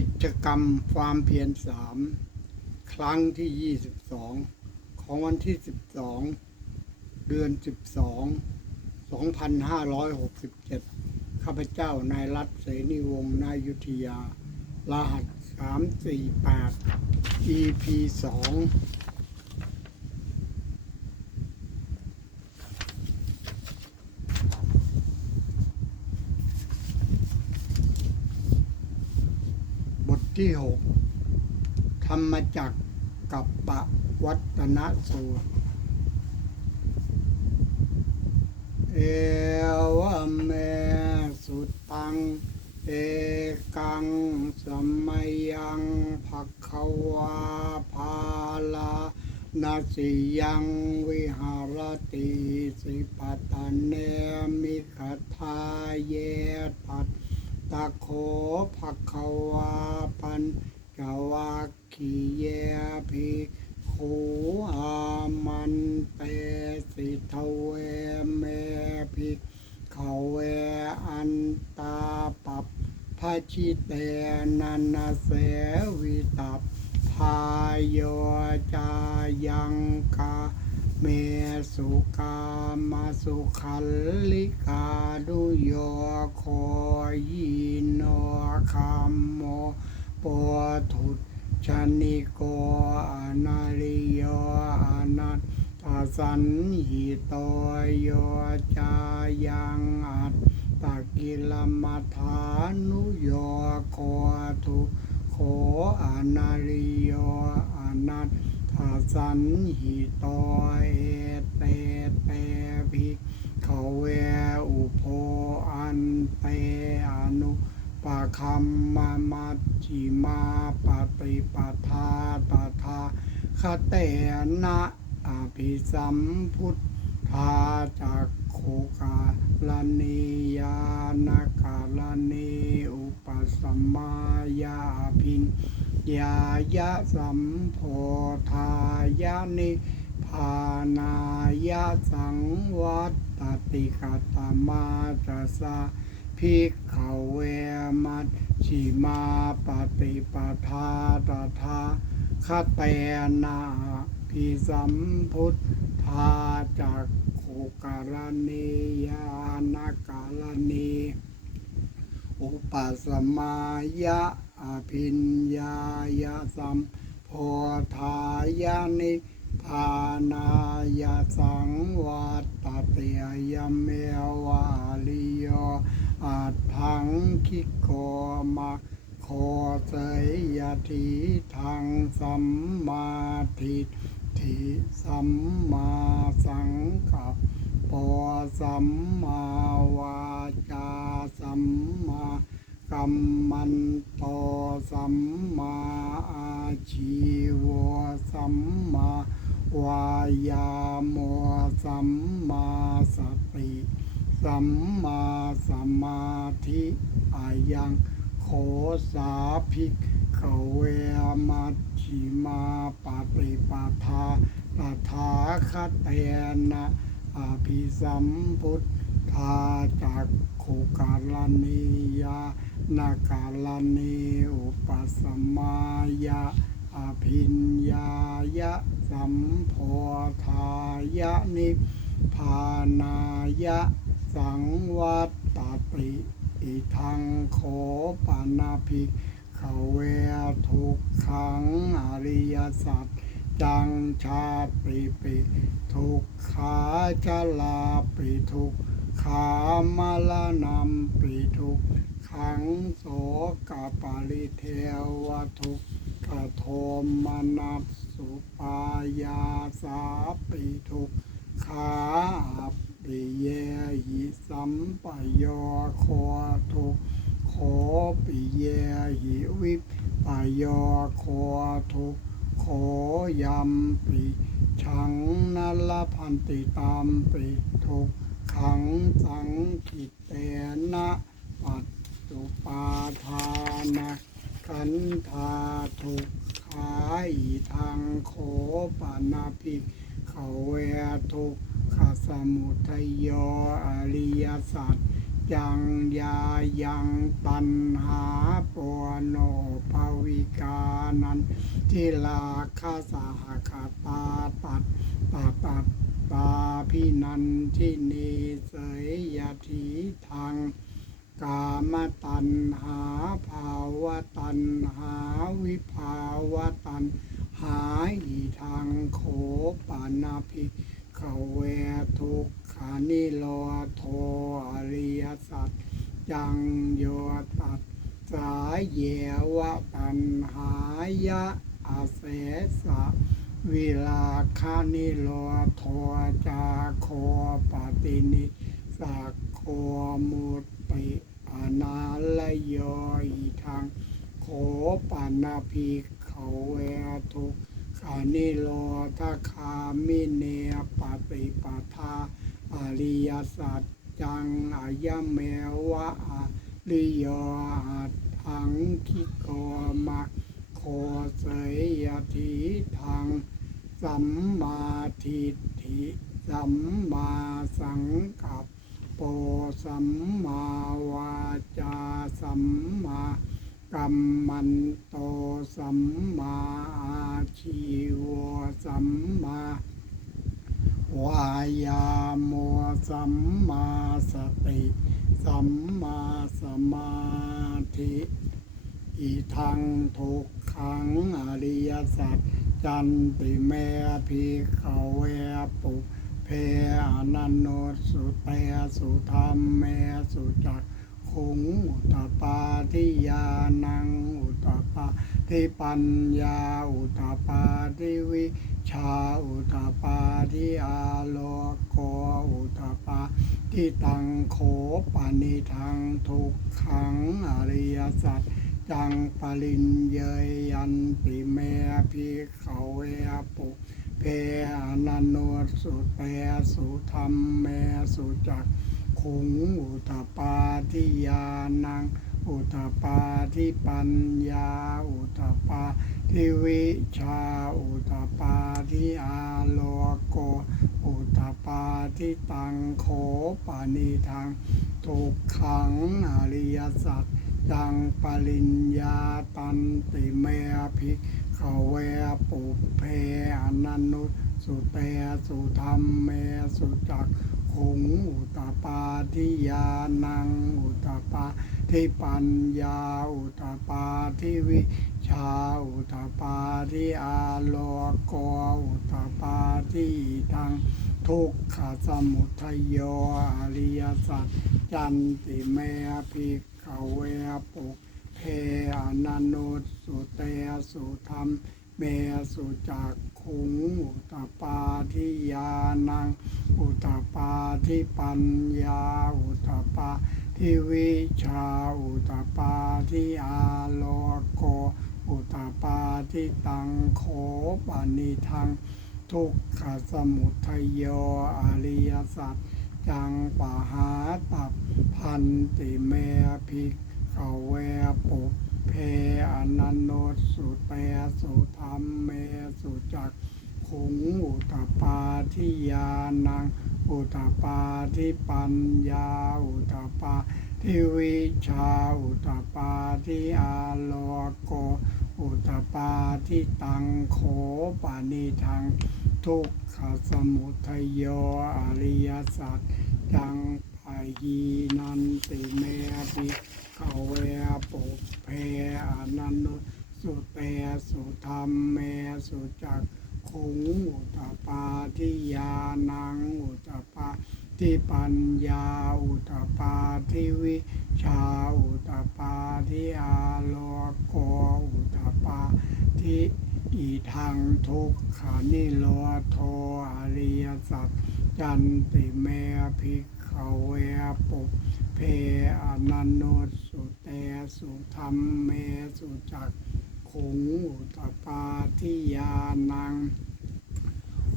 กิจกรรมความเพียรสามครั้งที่ 22 ของวันที่ 12 เดือน 12 2567 ข้าพเจ้านายรัฐเสนีวงศ์นายุทธยา รหัส 348 EP 2 บ ที่6ธรรมจักกับปะวัตนสูตร เอวเมสุตัง เอกังสมัยยังภควาภาลานาสิยังวิหารติสิปตะเนมิขทาเยปัต ตะโคภควาปัญจวัคคีเยภิกขุอามันเตสิทเวเมภิกขเวอันตาปัปพระชิเตนันาเสวิตัปพายโยจายังกาเมสุกามาสุขัลลิกาดุโยโคยิโน คัมโมปทุชนิโกอนาลิโยอนัตตาสันหิโตโยจายังอัตตะกิลมัฐานุโยโคทุโคอนาลิโยอนัตตาสันหิโตเอเตเตภิกขเวอุโพอันเตอนุปะคัมมามัจจิมาปฏิปทาตถาค เตนะอภิสัมพุทธาจักโคกาลนียานากาลนีอุปสมายาพินยายะสัมโพธายานิพานายะสังวัตติกตมาตรสาภิกขเวมัชชิมาปฏิปทาตถา คาเตนาพิสัมพุทธาจากโคการณียานากาลนีอุปสมายะอภิญญายะสัมโพธายานิพานายะสังวัตตเตยเมวาลิโยอาทังคิโกมา โคเสยยทิทังสัมมาทิฏฐิสัมมาสังกัปปสัมมาวาจาสัมมากัมมันโตสัมมาอาชีวสัมมาวายาโมสัมมาสติ สัมมาสมาธิอายัง โคสาภิกขเวมัชชิมาปฏิปทาตถาคเตนะอภิสัมพุทธาจากโคการณียานาการณีอุปสมมายะอภิญญายะสัมโพธายะนิพานายะสังวัตตติ อิทังโขปานาภิกขเวทุกขังอริยสัจจังชาติปิทุกขาชลาปิทุกขามลนัมปิทุกขังโสกปาริเทวทุกขโทมนัสสุปายาสาปิทุกขา ปิเยหิสัมปโยโคทุกโคปิเยหิวิปปโยโคทุกโคยัมปิชังนัลพันติตามปิทุกขังสังคิเตนะปัจจุปาทานะขันธาทุกขาอิทังโคปนาภิกขเวทุกข สมุทัยโยอริยสัจจังยายังตันหาปวโนภาวิกานันทิลาคาสหคาตาตัดตาตัดตาพินันทินีเสยยทีทางกามตัณหาภาวะตัณหาวิภาวะตัณหาอีทางโขปานาภิก ขเวทุกขานิโลโทอริยสัจจังโยตัสสายเยวะตัณหายะอาเสสะวิลาคานิโลโทจาโคปตินิสักโคมุตติอนาลโยอีทางโขปานาภิกเขาเวทุก ขานิโลทาคามิเนปฏิปทาอริยสัจจังอายะเมวะอริยอัตถังคิโกมาโคเสยยทีทางสัมมาทิฏฐิสัมมาสังกัปโปสัมมาวาจาสัมมากัมมันโตสัมมาอาชีวสัมมาวายาโมสัมมาสติ สัมมาสมาธิ อีทังทุกขังอริยสั จจันติเมพิขเวปุเพอนันโนสุเตสุธรรมเมสุจักขุงอุตตปาทิยานังอุตตปาทิปัญญาอุตตปาทิวิชาอุตตปาทิอาโลโกอุตตปาทิตังโขปานิทังทุกขังอริยสัจ จังปริญเยยยันติเมพิเขาเวปุเพอนันโนสุเตสุธรรมเมสุจักขุงอุตปาทิยานัง อุตปาทิปัญญา อุตปาทิวิชา อุตปาทิอาโลโก อุตตปาทิตังโขปานิทังทุกขังอริยสัจ จังปริญญาตันติเมภิกขเวปุเพอนันนุสุเตสุธรรมเมสุจักขุงอุตตปาทิยานังอุตตปาทิปัญญาอุตตปาทิวิชาอุตตปาทิอาโลโกอุตตปาทิทังทุกขสมุทยโยอริยสัจจันติเมภิก ขเวปุเพอนันโนสุเตสุธรรม เมสุจักขุงอุตตปาทิยานัง อุตตปาทิปัญญา อุตตปาทิวิชา อุตตปาทิอาโลโก อุตตปาทิตังโขปานิทัง ทุกขสมุทัยโยอริยสัจ จังปะหาตับพันติเมภิกขเวปุเพอนันโนสุเตสุธรรมเมสุจักขุงอุตตปาทิยานัง อุตตปาทิปัญญา อุตตปาทิวิชา อุตตปาทิอาโลโก อุตตปาทิตังโขปานิทัง ทุกขสมุทัยโยอริยสัจจังปายีนันติเมปิเขาเวปุเพอนันโนสุเตสุธรรมเมสุจักขุงอุตปาทิยานังอุตปาทิปัญญาอุตปาทิวิชาอุตปาทิอาโลโกอุตตปาทิ อีทางทุกขานิโลโทอริยสัจจันติเมภิกขเวปุเพอนันโนสุเตสุธรรมเมสุจักขุงอุตปาทิยานัง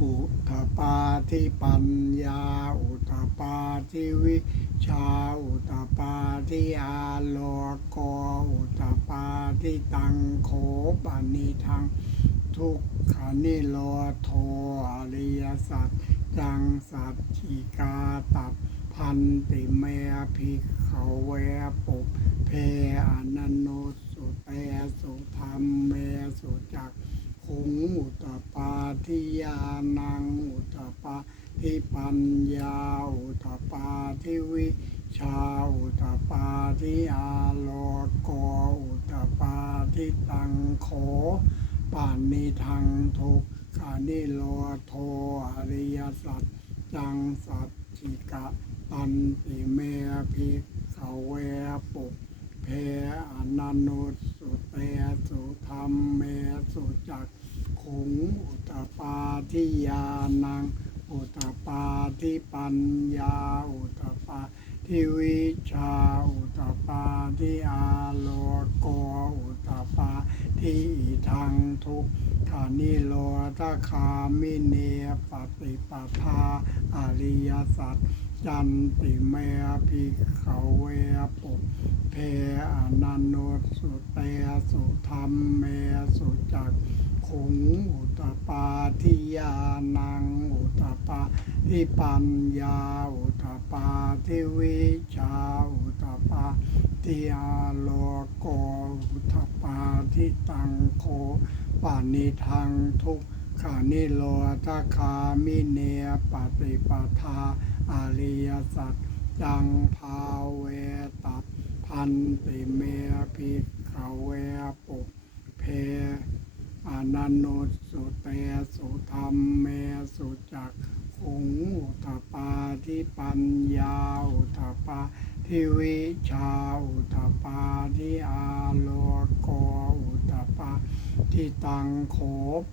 อุตปาทิปัญญา อุตปาทิวิชา อุตปาทิอาโลโกอุตปาทิตังโขปนิทัง ทุกขานิโลโทอริยสัจจังสัจจิกาตับพันติเมภิกขเขาเวปุเพอนันโนสุเตสุธรรมเมสุจักขุงอุตปาทิยานังอุตปาทิปัญญาอุตปาทิวิชาอุตปาทิอาโลโกอุตตปาทิตังโข ป่านิทังทุกขานิโลโทอริยสัจจังสัจจิกะ ตันติเมภิกขเวปุเพอนันโนสุเตสุธรรมเมสุจักขุงอุตปาทิยานัง อุตปาทิปัญญาอุตปา ทิวิชาอุตตปาทิอาโลโกอุตตปาทิอิทังทุกขานิโลตคามิเนปฏิปทาอริยสัจจันติเมภิกขเวปุเพอนันโนสุเตสุธรรมเมสุจัก ขุงอุตปาทิยานังอุตปาทิปัญญาอุตปาทิวิชาอุตปาทิอาโลโกอุตปาทิตังโคปานิทังทุกขานิโลตคามิเนปฏิปทาอาริยสัจจังภาเวตัพันติเมภิกขเวปุ โนสุเตสุธรรมเมสุจักขุงอุตตปาทิปัญญาอุตตปาทิวิชาอุตตปาทิอาโลโกอุตตปาทิตังโข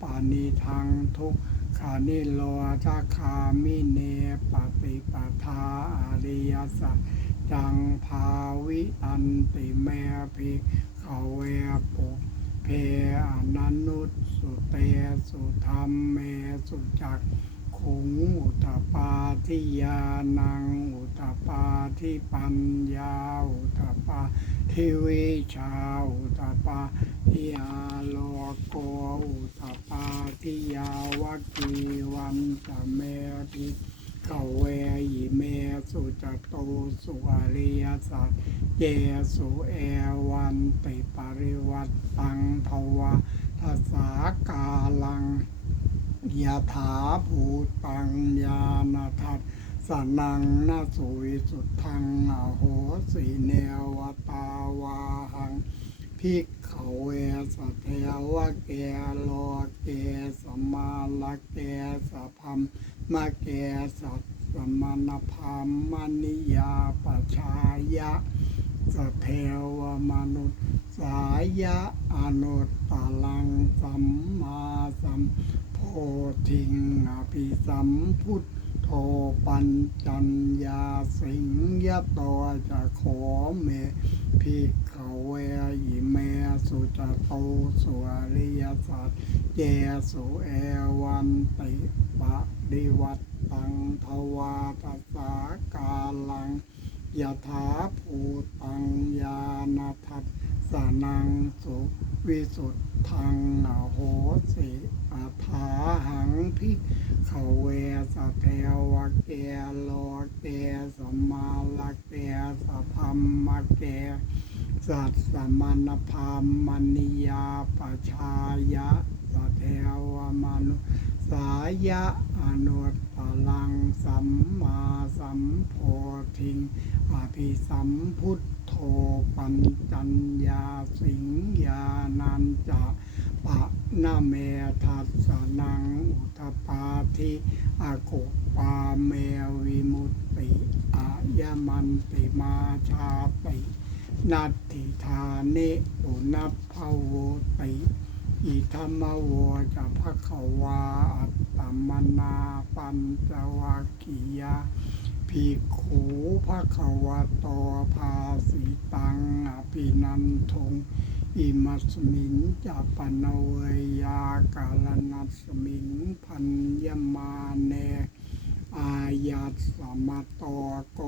ปานิทังทุกขานิโลทาคามิเนปฏิปทาอริยสัจจังภาวิอันติเมภิกเขเวปุเพอนันนุต สุเตสุธรรมเมสุจักขุงอุตตปาทิยานังอุตตปาทิปัญญาอุตตปาทิวิชาอุตตปาทิอาโลโกอุตตปาทิยาวกีวันตะเมภิกขเวยิเมสุจโตสุอริยสัจเยสุเอวันติปริวัตตังภวะ ทัสากาลังยะถาภูตังญาณทัสสนังนาสุวิสุทธังอโหสีเนวตาวาหังพิกเขาเวสเทวะเกโลเกสมาลเกสพัมมะเกสัสมณพามมนิยาปชายะ สเทวมนุษย์สายะอนุตตลังสัมมาสัมโพธิงอภิสัมพุทโธปัญจัญญาสิงยะโตจะขอเมพิกขเวยิเมสุจโตสุริยสัจเจสุเอวันติปะดิวัตตังทวาตสากาลัง ยะถาภูตังญาณทัสสนังสุวิสุทธังอโหสิอัฏฐาหังพิกขเวสเทวะเกโลเกสมมาลเกสพัมมะเกสัตสมณพามมณิยาปชายะสเทวมนุสายะอนุตตลังสัมมาสัมโพธิง อภิสัมพุทโธปัญจัญญาสิงญานันจะปะนาเมทัสสนังอุทปาทิอากุปาเมวิมุตติอายมันติมาชาตินัตถิธานิอุนัพพโวติอิธรรมโวจะภควาอัตตมนาปัญจวัคคียา ภิกขุภะคะวะโตภาสิตังอภินันทง อิมัสมิงจะปนเวยากาลนัสมิงพันยมาเนอายัสสมะโตโก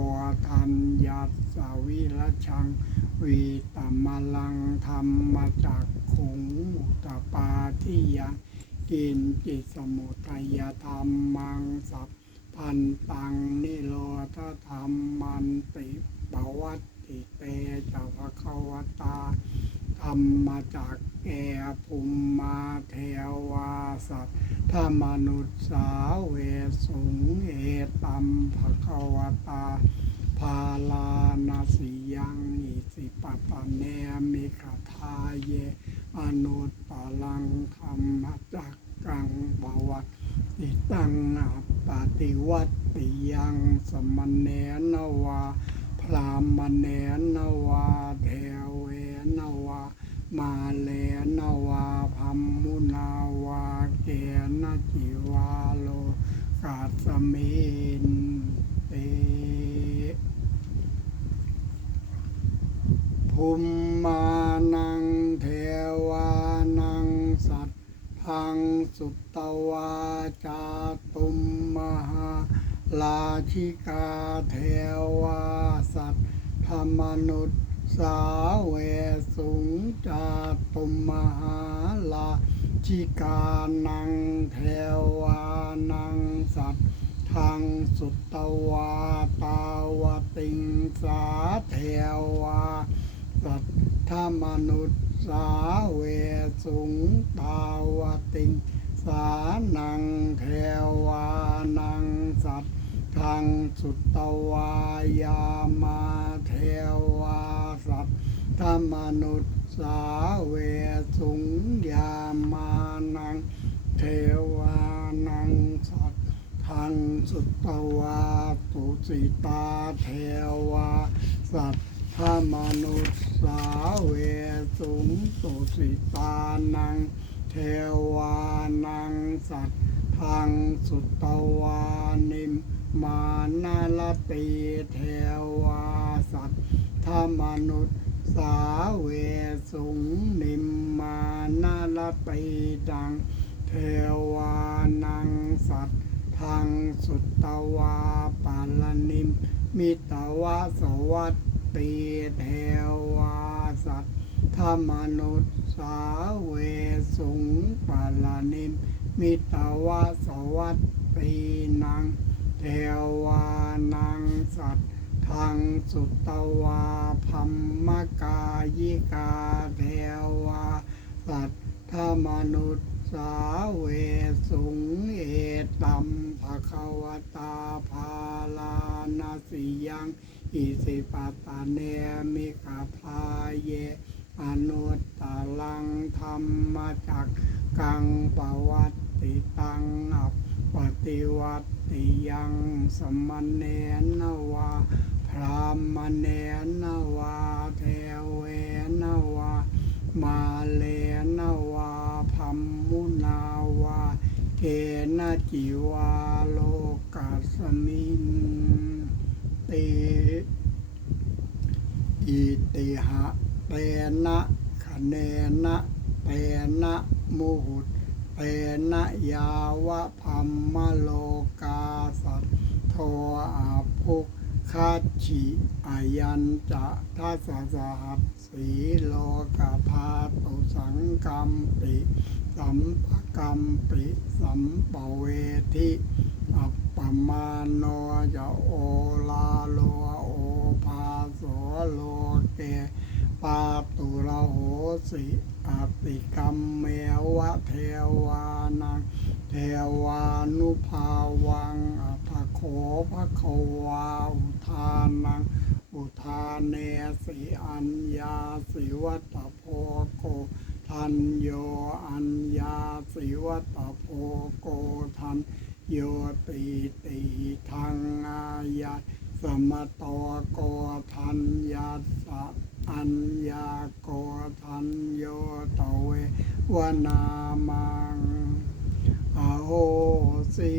ทันยัสสวิรชังวีตมลังธรรมจักขุงอุตตปาทิยังกินจิสมุทัยธรรมังสัพ พันตังนิโรธธรรมมันติปวัตติ จะภะคะวตาธรรมาจากแกภูมิมาเทวาสัตถ้ามนุษย์สาเวสุงเอตัมภะคะวตา พาลานาสิยังอิสิปะปะเนมิขทาเย อ นุตตลังธรรมจักกังบวัตติตังนาปฏิวัติยังสมณเณนวาพรามเณนวาเทเวนวา มาเลนวาพัมมุนาวาเกณจิวาโลกาสมินเต ภูมมานังเทวานังสัต พังสุตตวาจาตุมมหาลาชิกาเทวาสัตธรรมนุษย์สาเวสุงจาตุมมหาลาชิกานังเทวานังสัตทางสุตตวาตาวติงสาเทวาสัตถมนุษย์ สาเวสุงตาวติง สานังเทวานังสัตทางสุตตวายามาเทวาสัตถมนุษสาเวสุงยามานัง เทวานังสัตทางสุตตวาตุสิตาเทวาสัตถ้ามนุษาเวสุงสุสิตานัง เทวานังสัตทางสุตวานิม มานาลตีเทวาสัตว์ถ้ามนุษย์สาเวสุงนิมมานาลตีดัง เทวานังสัตทางสุตวาปาลนิมมิตวะสวัต ตีเทวาสัตว์ธรรมนุษย์สาเวสุงปาลานิมมิตาวะสวัตตีนังเทวานังสัตว์ทางสุตวาพัมมกายิกาเทวาสัตว์ธรรมนุษย์สาเวสุงเอตัมภะคะวตาภาลานาสิยัง อิสิปตาเนมิกาพาเย อนุตตลังธรรมจักกังปวัตติตังอัปปฏิวัติยังสมณเณนวาพรามเณนวาเทเวนวามาเลนวาพัมมุนาวาเกณจิวาโลกัสมินเต อิติหะเตนะคะเนนะเตนะมุหุตเตนะยาวะพัมมะโลกาสัตโทอาภุคัจฉิอายันจะทัสสะหัสสีโลกาธาตุสังกัมปิสัมปกัมปิสัมปเวทิอัปปมาโนจะโอลาโลโอภาโสโล เกปาตุระโหสิอติกรรมเมวะเทวานังเทวานุภาวังอัตโขภะควาอุทานัง อุทานเนสิอัญญาสิวัตโพโกทันโยอัญญาสิวัตโพโกทันโยติติทางอาญา สมตโกทัญญาสะอัญญาโกทัญโยตเววนามังอโหสี